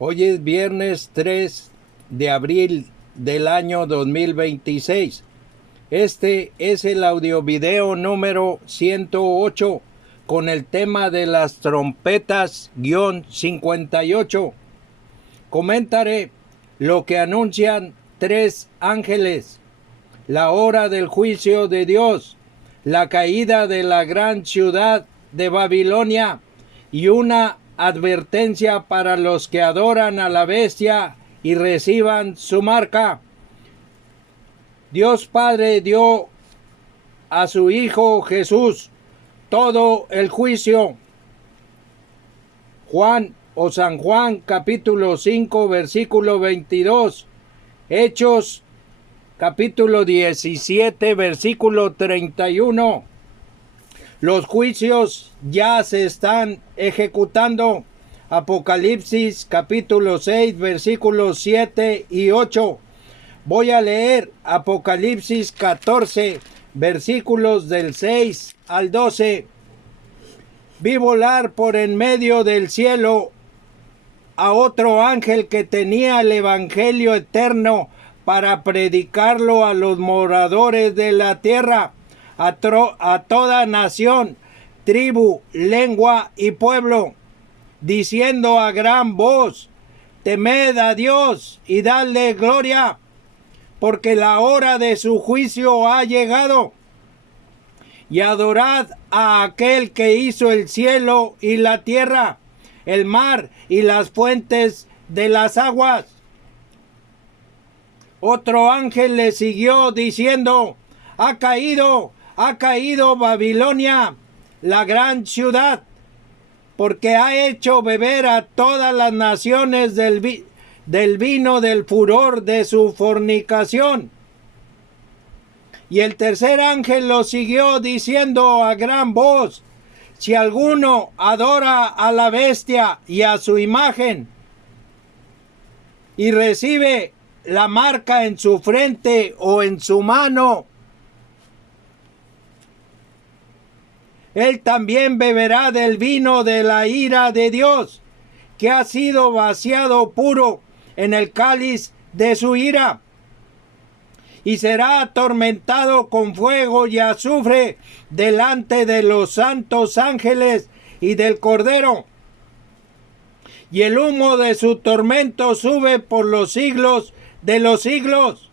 Hoy es viernes 3 de abril del año 2026. Este es el audiovideo número 108 con el tema de las trompetas-58. Comentaré lo que anuncian tres ángeles: la hora del juicio de Dios, la caída de la gran ciudad de Babilonia y una advertencia para los que adoran a la bestia y reciban su marca. Dios Padre dio a su Hijo Jesús todo el juicio. Juan o San Juan capítulo 5 versículo 22. Hechos capítulo 17 versículo 31. Los juicios ya se están ejecutando. Apocalipsis capítulo 6 versículos 7 y 8. Voy a leer Apocalipsis 14 versículos del 6 al 12. Vi volar por en medio del cielo a otro ángel que tenía el evangelio eterno para predicarlo a los moradores de la tierra, a toda nación, tribu, lengua y pueblo, diciendo a gran voz: temed a Dios y dadle gloria, porque la hora de su juicio ha llegado, y adorad a aquel que hizo el cielo y la tierra, el mar y las fuentes de las aguas. Otro ángel le siguió diciendo: ha caído Babilonia, la gran ciudad, porque ha hecho beber a todas las naciones del vino del furor de su fornicación. Y el tercer ángel lo siguió diciendo a gran voz: si alguno adora a la bestia y a su imagen, y recibe la marca en su frente o en su mano, él también beberá del vino de la ira de Dios, que ha sido vaciado puro en el cáliz de su ira, y será atormentado con fuego y azufre delante de los santos ángeles y del Cordero. Y el humo de su tormento sube por los siglos de los siglos,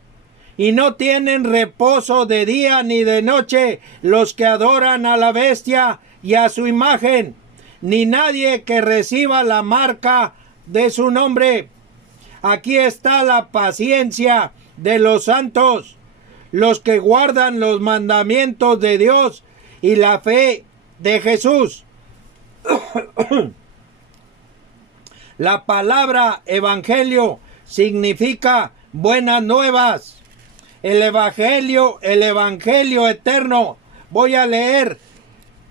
y no tienen reposo de día ni de noche los que adoran a la bestia y a su imagen, ni nadie que reciba la marca de su nombre. Aquí está la paciencia de los santos, los que guardan los mandamientos de Dios y la fe de Jesús. La palabra evangelio significa buenas nuevas. El evangelio eterno. Voy a leer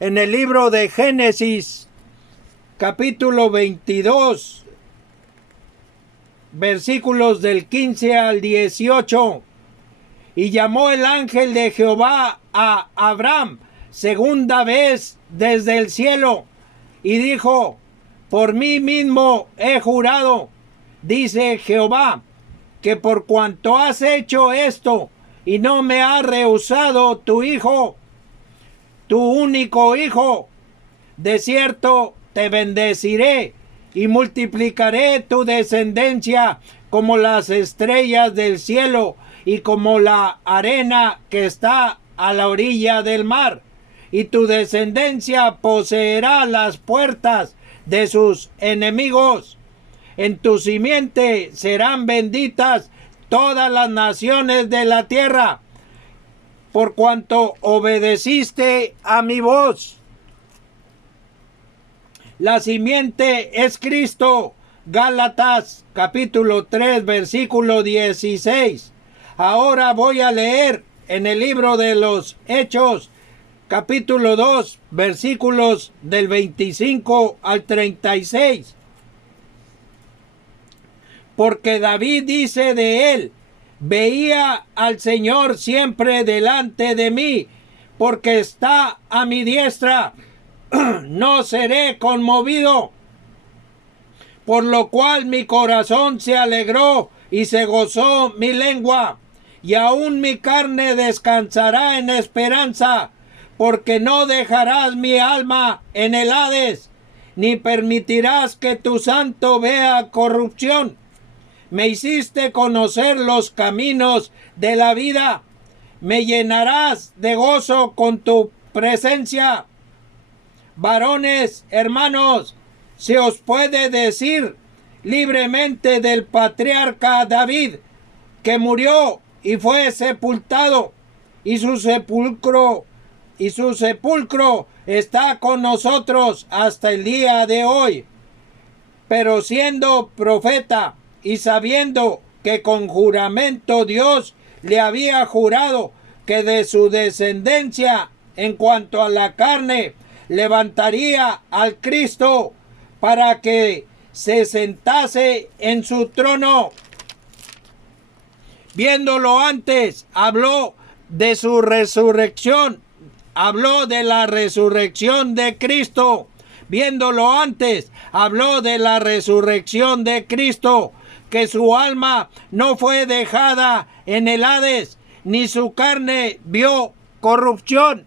en el libro de Génesis, capítulo 22, versículos del 15 al 18. Y llamó el ángel de Jehová a Abraham segunda vez desde el cielo, y dijo: por mí mismo he jurado, dice Jehová, que por cuanto has hecho esto y no me has rehusado tu hijo, tu único hijo, de cierto te bendeciré y multiplicaré tu descendencia como las estrellas del cielo y como la arena que está a la orilla del mar, y tu descendencia poseerá las puertas de sus enemigos. En tu simiente serán benditas todas las naciones de la tierra, por cuanto obedeciste a mi voz. La simiente es Cristo. Gálatas capítulo 3 versículo 16. Ahora voy a leer en el libro de los Hechos capítulo 2 versículos del 25 al 36. Porque David dice de él: veía al Señor siempre delante de mí, porque está a mi diestra, no seré conmovido. por lo cual mi corazón se alegró y se gozó mi lengua, y aún mi carne descansará en esperanza, porque no dejarás mi alma en el Hades, ni permitirás que tu santo vea corrupción. Me hiciste conocer los caminos de la vida, me llenarás de gozo con tu presencia. Varones, hermanos, se os puede decir libremente del patriarca David, que murió y fue sepultado, y su sepulcro está con nosotros hasta el día de hoy. Pero siendo profeta y sabiendo que con juramento Dios le había jurado que de su descendencia en cuanto a la carne levantaría al Cristo para que se sentase en su trono, viéndolo antes, habló de su resurrección, habló de la resurrección de Cristo. Viéndolo antes, habló de la resurrección de Cristo, que su alma no fue dejada en el Hades, ni su carne vio corrupción.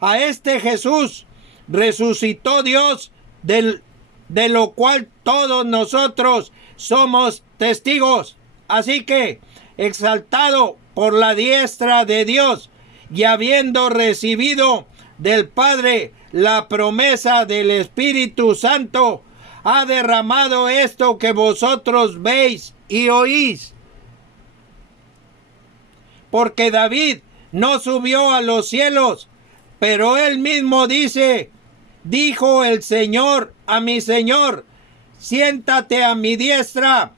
A este Jesús resucitó Dios, de lo cual todos nosotros somos testigos. Así que, exaltado por la diestra de Dios, y habiendo recibido del Padre la promesa del Espíritu Santo, ha derramado esto que vosotros veis y oís. Porque David no subió a los cielos, pero él mismo dice: dijo el Señor a mi Señor, siéntate a mi diestra,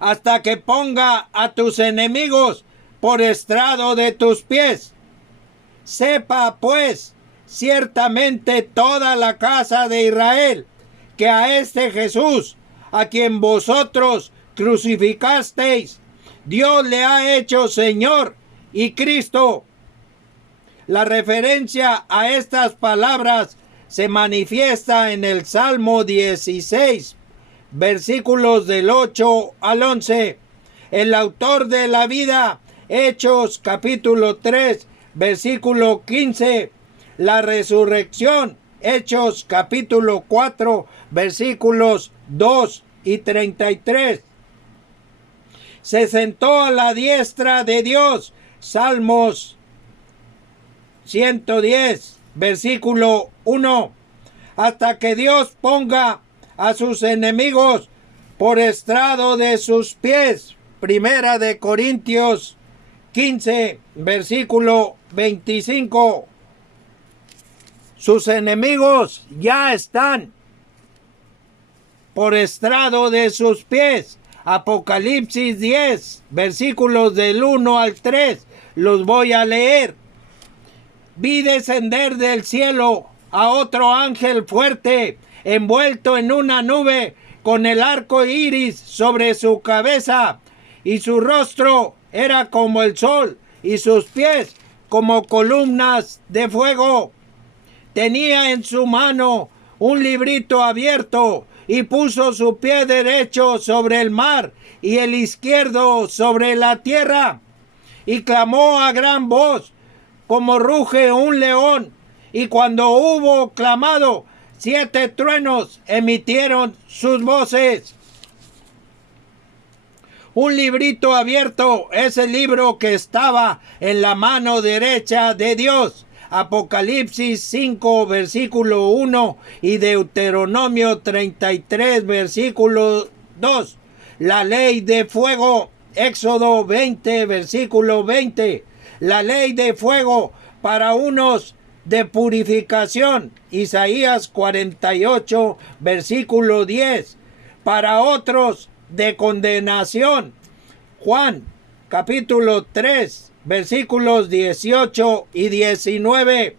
hasta que ponga a tus enemigos por estrado de tus pies. Sepa pues ciertamente toda la casa de Israel, que a este Jesús, a quien vosotros crucificasteis, Dios le ha hecho Señor y Cristo. La referencia a estas palabras se manifiesta en el Salmo 16, versículos del 8 al 11. El autor de la vida, Hechos capítulo 3, versículo 15. La resurrección, Hechos capítulo 4, versículos 2 y 33. Se sentó a la diestra de Dios, Salmos 110, versículo 1. Hasta que Dios ponga a sus enemigos por estrado de sus pies. Primera de Corintios 15, versículo 25. Sus enemigos ya están por estrado de sus pies. Apocalipsis 10, versículos del 1 al 3. Los voy a leer. Vi descender del cielo a otro ángel fuerte, envuelto en una nube, con el arco iris sobre su cabeza, y su rostro era como el sol, y sus pies como columnas de fuego. Tenía en su mano un librito abierto, y puso su pie derecho sobre el mar, y el izquierdo sobre la tierra, y clamó a gran voz, como ruge un león, y cuando hubo clamado, 7 truenos emitieron sus voces. Un librito abierto es el libro que estaba en la mano derecha de Dios. Apocalipsis 5, versículo 1 y Deuteronomio 33, versículo 2. La ley de fuego, Éxodo 20, versículo 20. La ley de fuego para unos de purificación, Isaías 48, versículo 10. Para otros de condenación, Juan capítulo 3, versículos 18 y 19.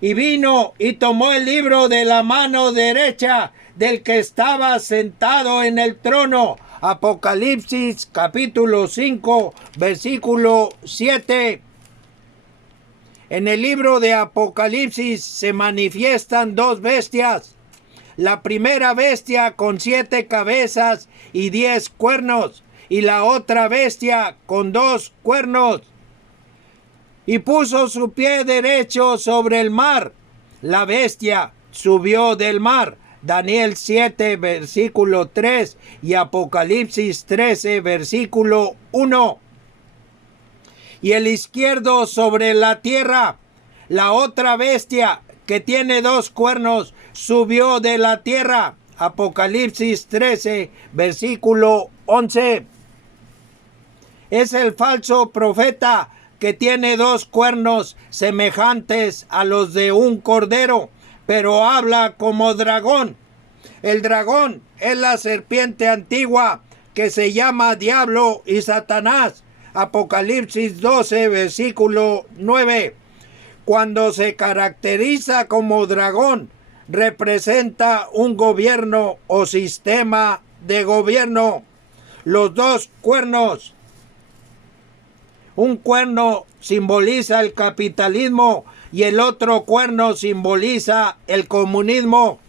Y vino y tomó el libro de la mano derecha del que estaba sentado en el trono. Apocalipsis capítulo 5, versículo 7. En el libro de Apocalipsis se manifiestan dos bestias. La primera bestia con 7 cabezas y 10 cuernos, y la otra bestia con 2 cuernos. Y puso su pie derecho sobre el mar. La bestia subió del mar. Daniel 7, versículo 3 y Apocalipsis 13, versículo 1. Y el izquierdo sobre la tierra. La otra bestia que tiene 2 cuernos subió de la tierra. Apocalipsis 13, versículo 11. Es el falso profeta que tiene 2 cuernos semejantes a los de un cordero, pero habla como dragón. El dragón es la serpiente antigua que se llama Diablo y Satanás. Apocalipsis 12, versículo 9. Cuando se caracteriza como dragón, representa un gobierno o sistema de gobierno. Los 2 cuernos. Un cuerno simboliza el capitalismo y el otro cuerno simboliza el comunismo.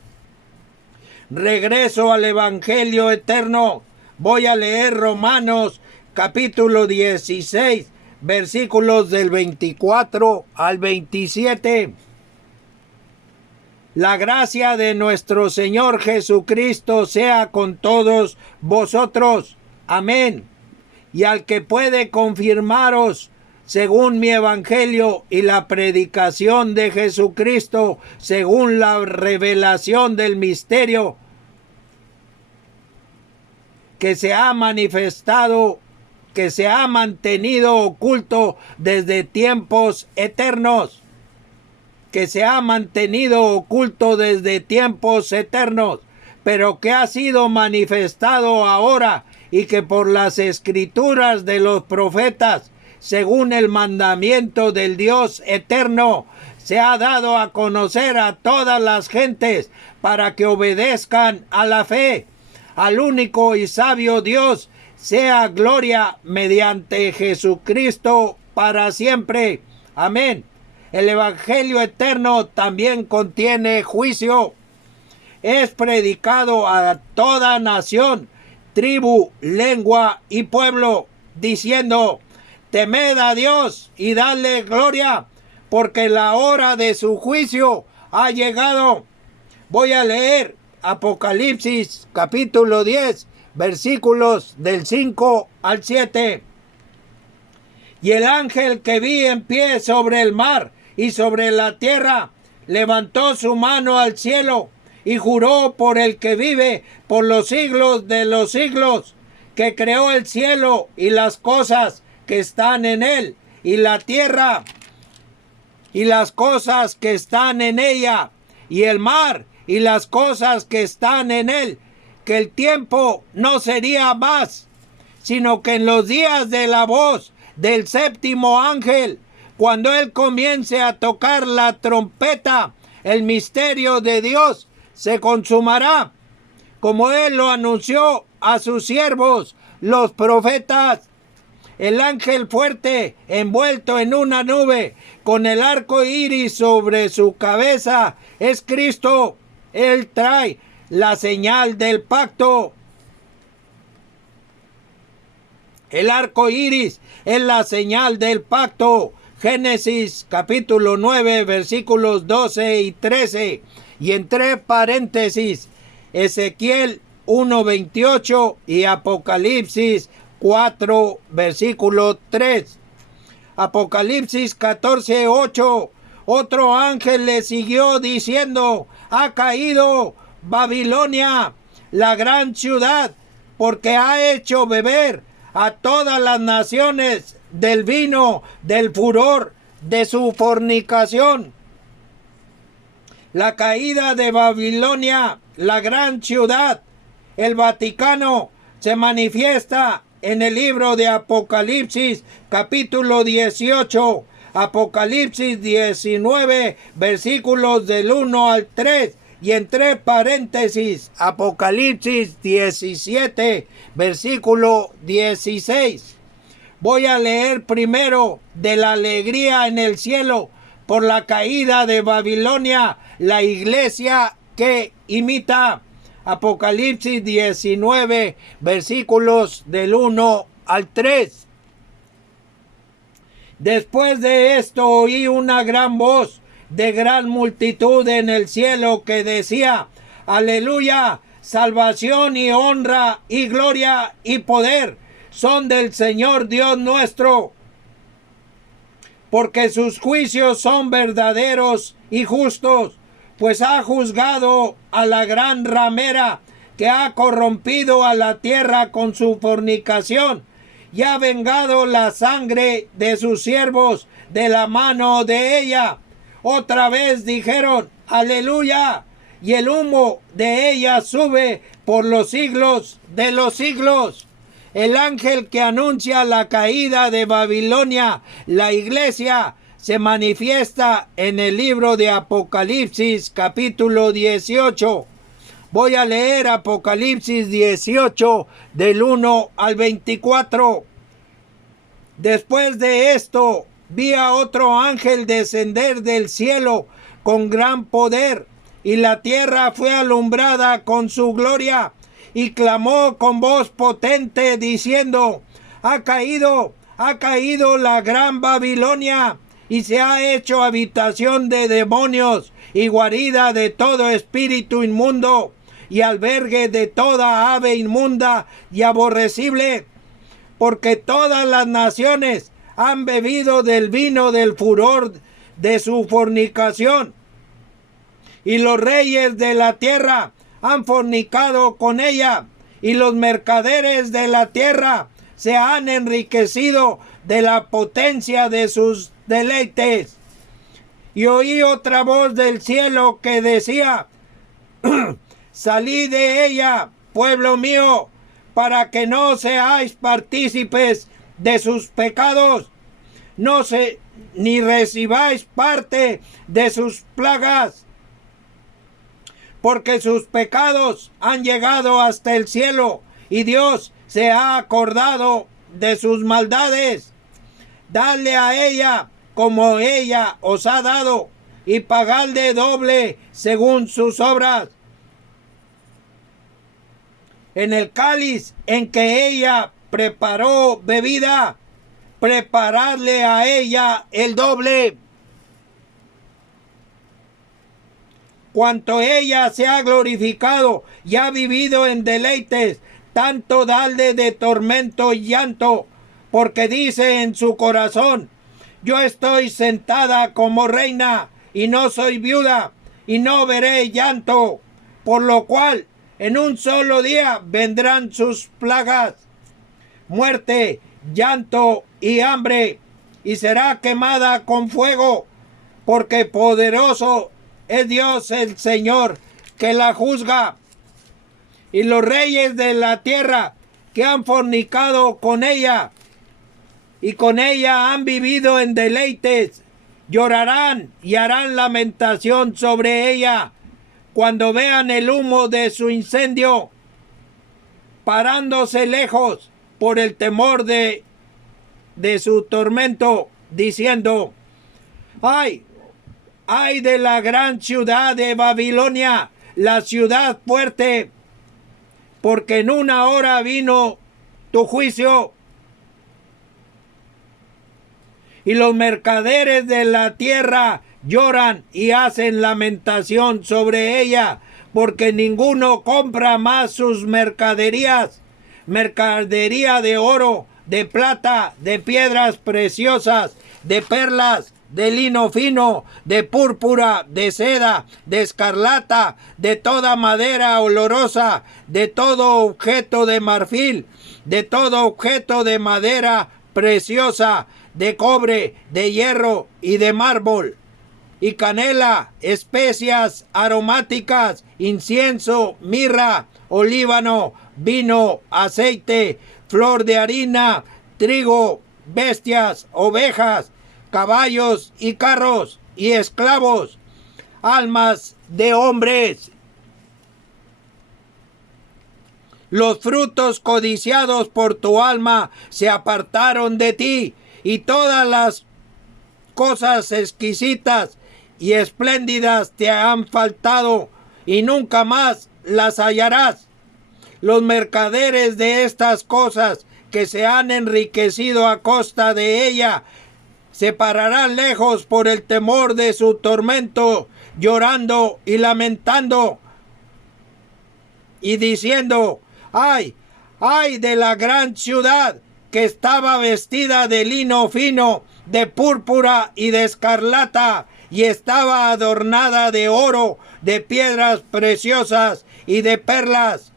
Regreso al Evangelio eterno. Voy a leer Romanos capítulo 16, versículos del 24 al 27. La gracia de nuestro Señor Jesucristo sea con todos vosotros. Amén. Y al que puede confirmaros, según mi evangelio y la predicación de Jesucristo, según la revelación del misterio que se ha manifestado, que se ha mantenido oculto desde tiempos eternos, que se ha mantenido oculto desde tiempos eternos, pero que ha sido manifestado ahora y que por las escrituras de los profetas, según el mandamiento del Dios eterno, se ha dado a conocer a todas las gentes para que obedezcan a la fe. Al único y sabio Dios sea gloria mediante Jesucristo para siempre. Amén. El Evangelio eterno también contiene juicio. Es predicado a toda nación, tribu, lengua y pueblo, diciendo: temed a Dios y dadle gloria, porque la hora de su juicio ha llegado. Voy a leer Apocalipsis capítulo 10, versículos del 5 al 7. Y el ángel que vi en pie sobre el mar y sobre la tierra levantó su mano al cielo y juró por el que vive por los siglos de los siglos, que creó el cielo y las cosas que están en él, y la tierra y las cosas que están en ella, y el mar y las cosas que están en él, que el tiempo no sería más, sino que en los días de la voz del séptimo ángel, cuando él comience a tocar la trompeta, el misterio de Dios se consumará, como él lo anunció a sus siervos, los profetas. El ángel fuerte, envuelto en una nube, con el arco iris sobre su cabeza, es Cristo. Él trae la señal del pacto. El arco iris es la señal del pacto. Génesis capítulo 9, versículos 12 y 13. Y entre paréntesis, Ezequiel 1:28 y Apocalipsis 4, versículo 3. Apocalipsis 14:8. Otro ángel le siguió diciendo: ha caído Babilonia, la gran ciudad, porque ha hecho beber a todas las naciones del vino del furor de su fornicación. La caída de Babilonia, la gran ciudad, el Vaticano, se manifiesta en el libro de Apocalipsis, capítulo 18, Apocalipsis 19, versículos del 1 al 3, y entre paréntesis, Apocalipsis 17, versículo 16. Voy a leer primero de la alegría en el cielo, por la caída de Babilonia, la iglesia que imita. Apocalipsis 19, versículos del 1 al 3. Después de esto oí una gran voz de gran multitud en el cielo que decía: Aleluya, salvación y honra y gloria y poder son del Señor Dios nuestro, porque sus juicios son verdaderos y justos, pues ha juzgado a la gran ramera que ha corrompido a la tierra con su fornicación, y ha vengado la sangre de sus siervos de la mano de ella. Otra vez dijeron: Aleluya, y el humo de ella sube por los siglos de los siglos. El ángel que anuncia la caída de Babilonia, la iglesia, se manifiesta en el libro de Apocalipsis capítulo 18. Voy a leer Apocalipsis 18 del 1 al 24. Después de esto, vi a otro ángel descender del cielo con gran poder, y la tierra fue alumbrada con su gloria, y clamó con voz potente diciendo: ha caído la gran Babilonia, y se ha hecho habitación de demonios y guarida de todo espíritu inmundo, y albergue de toda ave inmunda y aborrecible, porque todas las naciones han bebido del vino del furor de su fornicación, y los reyes de la tierra han fornicado con ella, y los mercaderes de la tierra se han enriquecido de la potencia de sus deleites. Y oí otra voz del cielo que decía: salid de ella, pueblo mío, para que no seáis partícipes de sus pecados, ni recibáis parte de sus plagas, porque sus pecados han llegado hasta el cielo, y Dios se ha acordado de sus maldades. Dadle a ella como ella os ha dado, y pagadle doble según sus obras. En el cáliz en que ella preparó bebida, preparadle a ella el doble. Cuanto ella se ha glorificado y ha vivido en deleites, tanto dadle de tormento y llanto, porque dice en su corazón: yo estoy sentada como reina, y no soy viuda, y no veré llanto, por lo cual en un solo día vendrán sus plagas, muerte, llanto y hambre, y será quemada con fuego, porque poderoso es Dios el Señor que la juzga. Y los reyes de la tierra que han fornicado con ella y con ella han vivido en deleites, llorarán y harán lamentación sobre ella cuando vean el humo de su incendio, parándose lejos por el temor de su tormento, diciendo: ¡ay! ¡Ay de la gran ciudad de Babilonia, la ciudad fuerte! Porque en una hora vino tu juicio. Y los mercaderes de la tierra lloran y hacen lamentación sobre ella, porque ninguno compra más sus mercaderías, mercadería de oro, de plata, de piedras preciosas, de perlas, de lino fino, de púrpura, de seda, de escarlata, de toda madera olorosa, de todo objeto de marfil, de todo objeto de madera preciosa, de cobre, de hierro y de mármol, y canela, especias aromáticas, incienso, mirra, olíbano, vino, aceite, flor de harina, trigo, bestias, ovejas, caballos y carros y esclavos, almas de hombres. Los frutos codiciados por tu alma se apartaron de ti, y todas las cosas exquisitas y espléndidas te han faltado y nunca más las hallarás. Los mercaderes de estas cosas que se han enriquecido a costa de ella se pararán lejos por el temor de su tormento, llorando y lamentando y diciendo: ¡ay, ay de la gran ciudad que estaba vestida de lino fino, de púrpura y de escarlata, y estaba adornada de oro, de piedras preciosas y de perlas!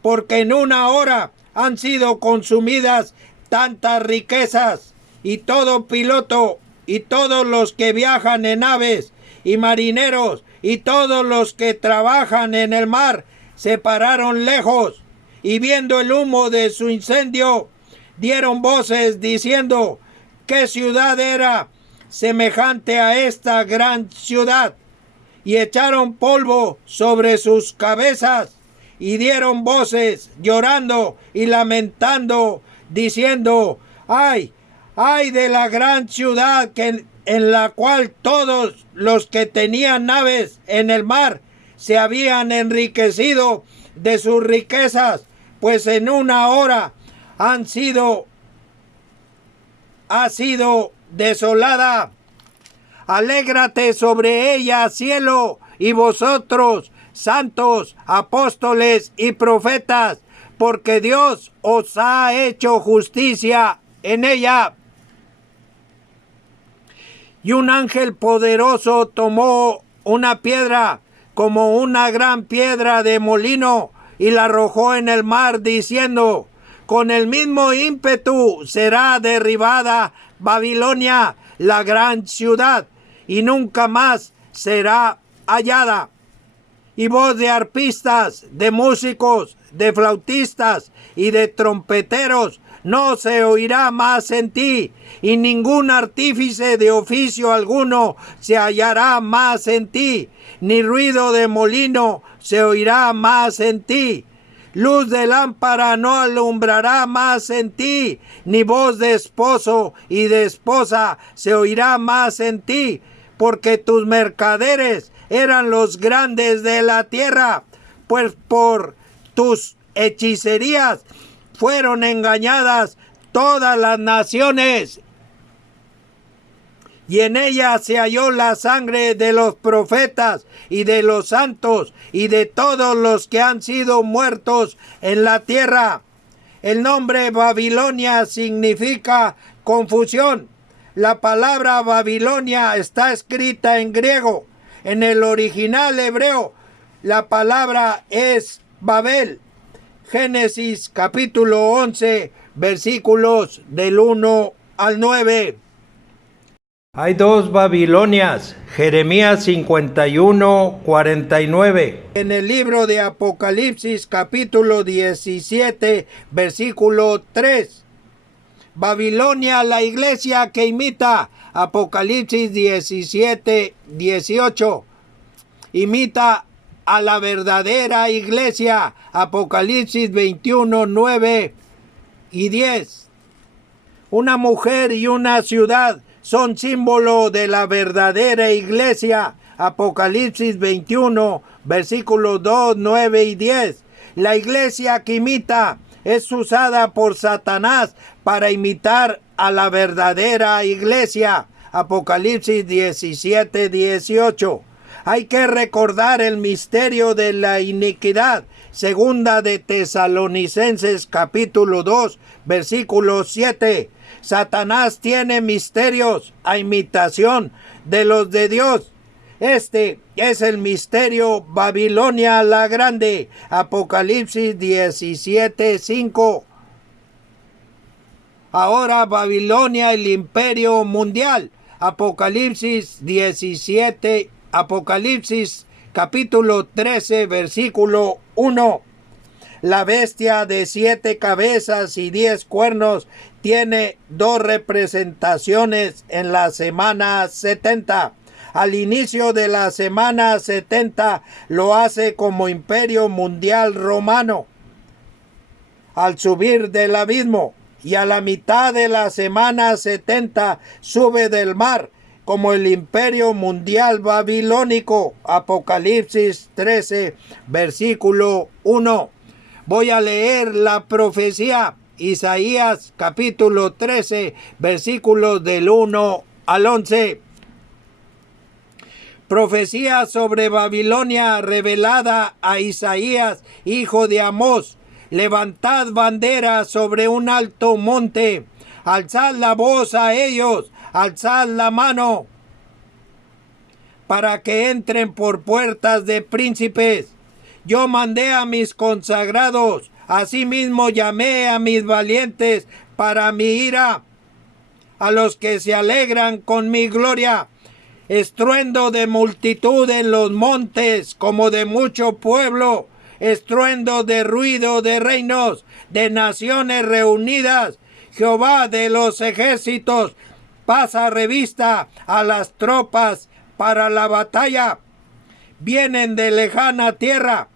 Porque en una hora han sido consumidas tantas riquezas, y todo piloto, y todos los que viajan en naves, y marineros, y todos los que trabajan en el mar, se pararon lejos, y viendo el humo de su incendio, dieron voces diciendo: ¿qué ciudad era semejante a esta gran ciudad? Y echaron polvo sobre sus cabezas, y dieron voces llorando y lamentando, diciendo: ¡ay, ay de la gran ciudad en la cual todos los que tenían naves en el mar se habían enriquecido de sus riquezas, pues en una hora ha sido desolada! Alégrate sobre ella, cielo, y vosotros, santos, apóstoles y profetas, porque Dios os ha hecho justicia en ella. Y un ángel poderoso tomó una piedra, como una gran piedra de molino, y la arrojó en el mar, diciendo: con el mismo ímpetu será derribada Babilonia, la gran ciudad, y nunca más será hallada. Y voz de arpistas, de músicos, de flautistas y de trompeteros no se oirá más en ti, y ningún artífice de oficio alguno se hallará más en ti, ni ruido de molino se oirá más en ti. Luz de lámpara no alumbrará más en ti, ni voz de esposo y de esposa se oirá más en ti, porque tus mercaderes eran los grandes de la tierra, pues por tus hechicerías fueron engañadas todas las naciones. Y en ella se halló la sangre de los profetas y de los santos y de todos los que han sido muertos en la tierra. El nombre Babilonia significa confusión. La palabra Babilonia está escrita en griego. En el original hebreo, la palabra es Babel. Génesis capítulo 11, versículos del 1 al 9. Hay dos Babilonias, Jeremías 51, 49. En el libro de Apocalipsis capítulo 17, versículo 3. Babilonia, la iglesia que imita, Apocalipsis 17, 18. Imita a la verdadera iglesia, Apocalipsis 21, 9 y 10. Una mujer y una ciudad son símbolo de la verdadera iglesia, Apocalipsis 21, versículos 2, 9 y 10. La iglesia que imita es usada por Satanás para imitar a la verdadera iglesia, Apocalipsis 17, 18. Hay que recordar el misterio de la iniquidad, segunda de Tesalonicenses capítulo 2, versículo 7. Satanás tiene misterios a imitación de los de Dios. Este es el misterio Babilonia la Grande, Apocalipsis 17, 5. Ahora Babilonia, el imperio mundial, Apocalipsis 17, Apocalipsis capítulo 13, versículo 1. La bestia de 7 cabezas y 10 cuernos tiene 2 representaciones en la semana 70. Al inicio de la semana 70 lo hace como imperio mundial romano al subir del abismo, y a la mitad de la semana 70 sube del mar como el imperio mundial babilónico. Apocalipsis 13, versículo 1. Voy a leer la profecía. Isaías capítulo 13, versículos del 1 al 11. Profecía sobre Babilonia revelada a Isaías, hijo de Amós. Levantad bandera sobre un alto monte, alzad la voz a ellos, alzad la mano, para que entren por puertas de príncipes. Yo mandé a mis consagrados, asimismo llamé a mis valientes para mi ira, a los que se alegran con mi gloria. Estruendo de multitud en los montes, como de mucho pueblo, estruendo de ruido de reinos, de naciones reunidas. Jehová de los ejércitos pasa revista a las tropas para la batalla. Vienen de lejana tierra,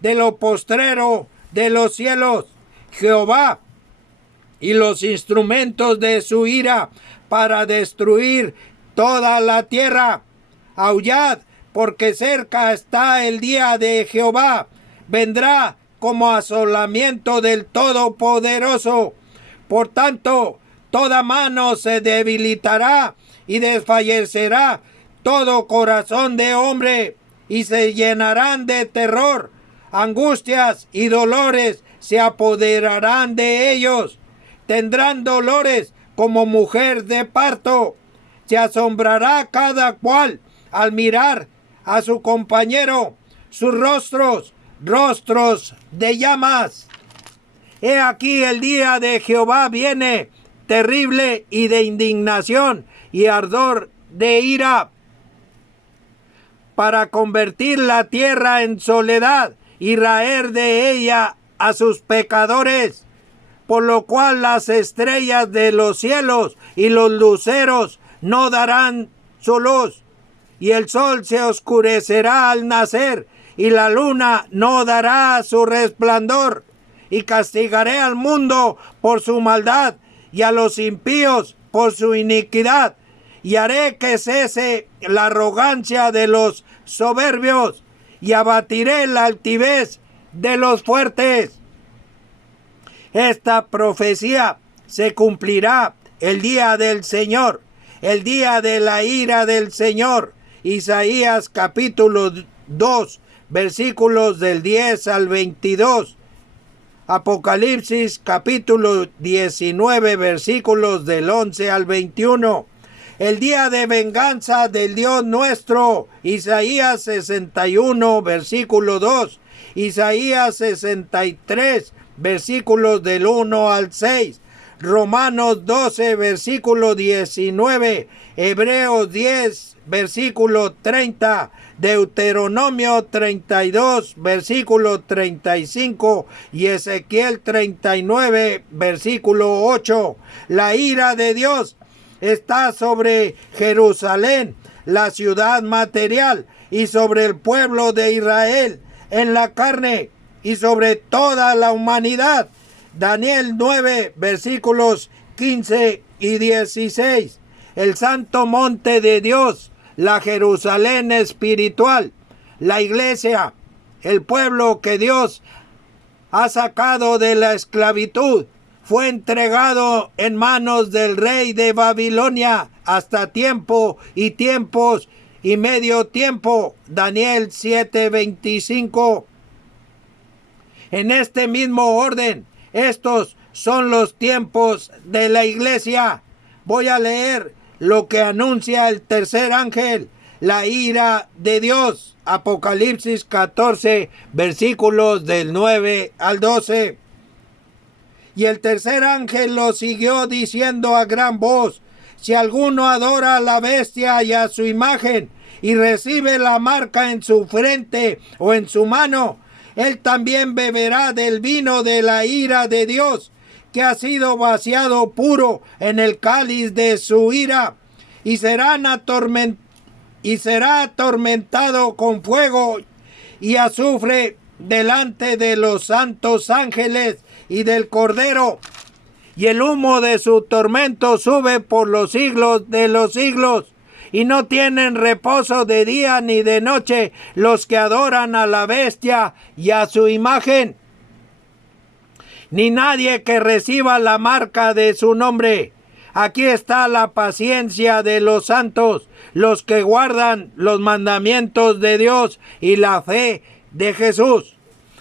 de lo postrero de los cielos, Jehová y los instrumentos de su ira para destruir toda la tierra. Aullad, porque cerca está el día de Jehová. Vendrá como asolamiento del Todopoderoso. Por tanto, toda mano se debilitará y desfallecerá todo corazón de hombre, y se llenarán de terror. Angustias y dolores se apoderarán de ellos. Tendrán dolores como mujer de parto. Se asombrará cada cual al mirar a su compañero, sus rostros de llamas. He aquí el día de Jehová viene, terrible y de indignación y ardor de ira, para convertir la tierra en soledad y raer de ella a sus pecadores, por lo cual las estrellas de los cielos y los luceros no darán su luz, y el sol se oscurecerá al nacer, y la luna no dará su resplandor, y castigaré al mundo por su maldad, y a los impíos por su iniquidad, y haré que cese la arrogancia de los soberbios, y abatiré la altivez de los fuertes. Esta profecía se cumplirá el día del Señor, el día de la ira del Señor. Isaías capítulo 2, versículos del 10 al 22. Apocalipsis capítulo 19, versículos del 11 al 21. El día de venganza del Dios nuestro. Isaías 61, versículo 2. Isaías 63, versículos del 1 al 6. Romanos 12, versículo 19. Hebreos 10, versículo 30. Deuteronomio 32, versículo 35. Y Ezequiel 39, versículo 8. La ira de Dios está sobre Jerusalén, la ciudad material, y sobre el pueblo de Israel en la carne, y sobre toda la humanidad. Daniel 9, versículos 15 y 16. El santo monte de Dios, la Jerusalén espiritual, la iglesia, el pueblo que Dios ha sacado de la esclavitud, fue entregado en manos del rey de Babilonia hasta tiempo y tiempos y medio tiempo. Daniel 7:25. En este mismo orden, estos son los tiempos de la iglesia. Voy a leer lo que anuncia el tercer ángel, la ira de Dios. Apocalipsis 14, versículos del 9 al 12. Y el tercer ángel lo siguió diciendo a gran voz: si alguno adora a la bestia y a su imagen, y recibe la marca en su frente o en su mano, él también beberá del vino de la ira de Dios, que ha sido vaciado puro en el cáliz de su ira, y será atormentado con fuego y azufre delante de los santos ángeles y del Cordero, y el humo de su tormento sube por los siglos de los siglos. y no tienen reposo de día ni de noche los que adoran a la bestia y a su imagen, ni nadie que reciba la marca de su nombre. Aquí está la paciencia de los santos, los que guardan los mandamientos de Dios y la fe de Jesús.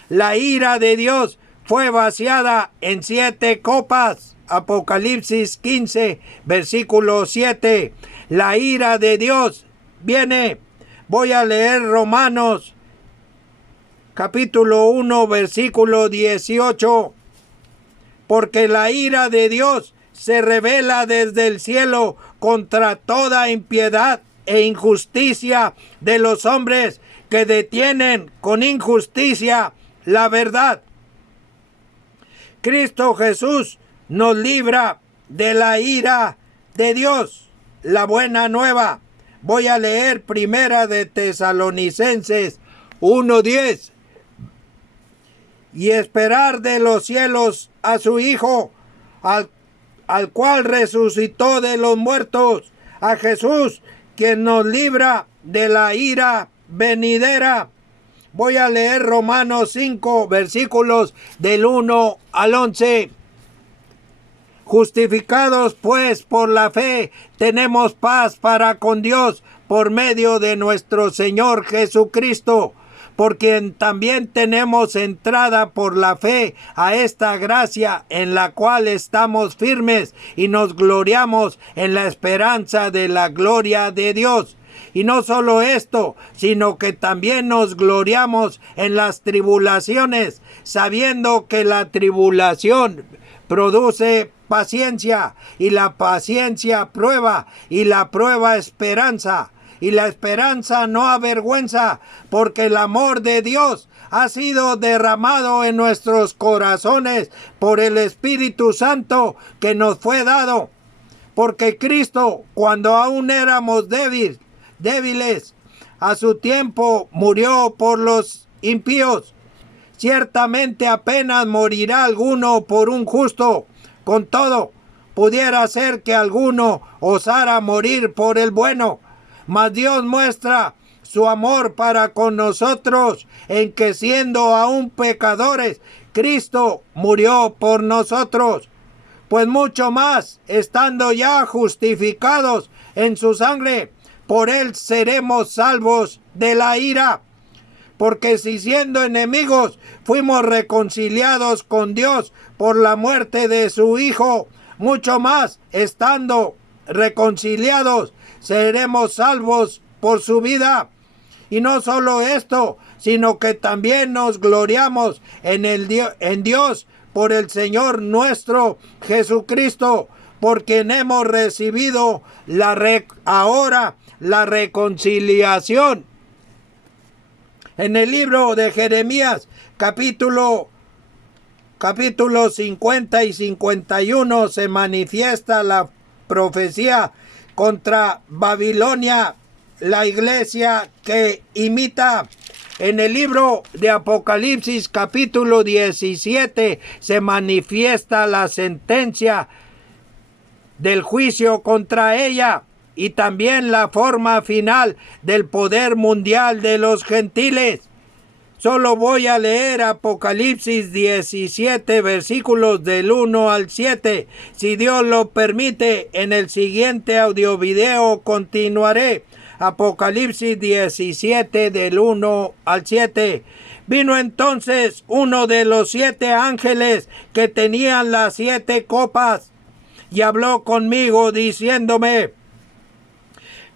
La ira de Dios fue vaciada en 7 copas. Apocalipsis 15, versículo 7. La ira de Dios viene. Voy a leer Romanos, capítulo 1, versículo 18. Porque la ira de Dios se revela desde el cielo contra toda impiedad e injusticia de los hombres que detienen con injusticia la verdad. Cristo Jesús nos libra de la ira de Dios. La buena nueva. Voy a leer Primera de Tesalonicenses 1:10. Y esperar de los cielos a su Hijo, al cual resucitó de los muertos, a Jesús, quien nos libra de la ira venidera. Voy a leer Romanos 5, versículos del 1 al 11. Justificados pues por la fe, tenemos paz para con Dios por medio de nuestro Señor Jesucristo, por quien también tenemos entrada por la fe a esta gracia en la cual estamos firmes y nos gloriamos en la esperanza de la gloria de Dios. Y no solo esto, sino que también nos gloriamos en las tribulaciones, sabiendo que la tribulación produce paciencia, y la paciencia prueba, y la prueba esperanza, y la esperanza no avergüenza, porque el amor de Dios ha sido derramado en nuestros corazones por el Espíritu Santo que nos fue dado. Porque Cristo, cuando aún éramos débiles, a su tiempo murió por los impíos. Ciertamente apenas morirá alguno por un justo. Con todo, pudiera ser que alguno osara morir por el bueno. Mas Dios muestra su amor para con nosotros en que siendo aún pecadores, Cristo murió por nosotros. Pues mucho más, estando ya justificados en su sangre, por él seremos salvos de la ira. Porque si siendo enemigos fuimos reconciliados con Dios por la muerte de su Hijo, mucho más, estando reconciliados, seremos salvos por su vida. Y no solo esto, sino que también nos gloriamos en Dios por el Señor nuestro Jesucristo, por quien hemos recibido ahora la reconciliación. En el libro de Jeremías, capítulo 50 y 51, se manifiesta la profecía contra Babilonia, la iglesia que imita. En el libro de Apocalipsis, capítulo 17, se manifiesta la sentencia del juicio contra ella y también la forma final del poder mundial de los gentiles. Solo voy a leer Apocalipsis 17, versículos del 1 al 7. Si Dios lo permite, en el siguiente audiovideo continuaré. Apocalipsis 17, del 1 al 7. Vino entonces uno de los 7 ángeles que tenían las 7 copas y habló conmigo diciéndome: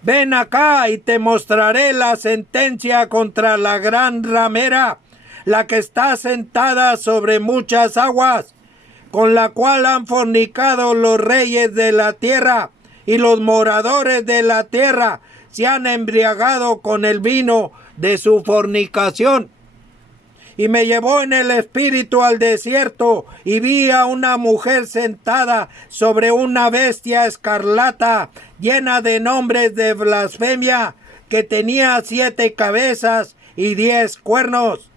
ven acá y te mostraré la sentencia contra la gran ramera, la que está sentada sobre muchas aguas, con la cual han fornicado los reyes de la tierra, y los moradores de la tierra se han embriagado con el vino de su fornicación. Y me llevó en el espíritu al desierto, y vi a una mujer sentada sobre una bestia escarlata, llena de nombres de blasfemia, que tenía 7 cabezas y 10 cuernos.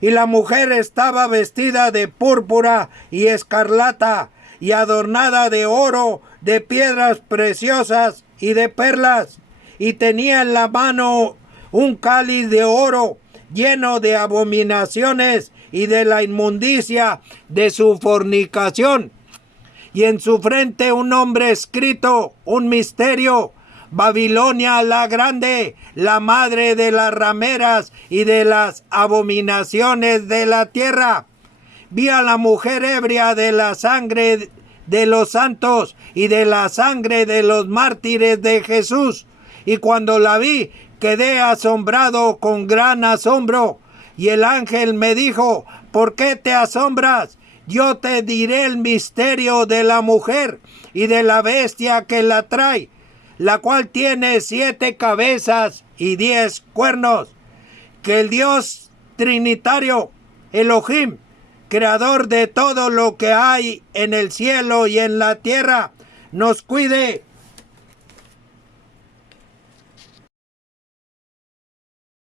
Y la mujer estaba vestida de púrpura y escarlata, y adornada de oro, de piedras preciosas y de perlas. y tenía en la mano un cáliz de oro lleno de abominaciones y de la inmundicia de su fornicación. Y en su frente un nombre escrito, un misterio: Babilonia la grande, la madre de las rameras y de las abominaciones de la tierra. Vi a la mujer ebria de la sangre de los santos y de la sangre de los mártires de Jesús. Y cuando la vi, quedé asombrado con gran asombro. Y el ángel me dijo: ¿por qué te asombras? Yo te diré el misterio de la mujer y de la bestia que la trae, la cual tiene 7 cabezas y 10 cuernos. Que el Dios trinitario, Elohim, creador de todo lo que hay en el cielo y en la tierra, nos cuide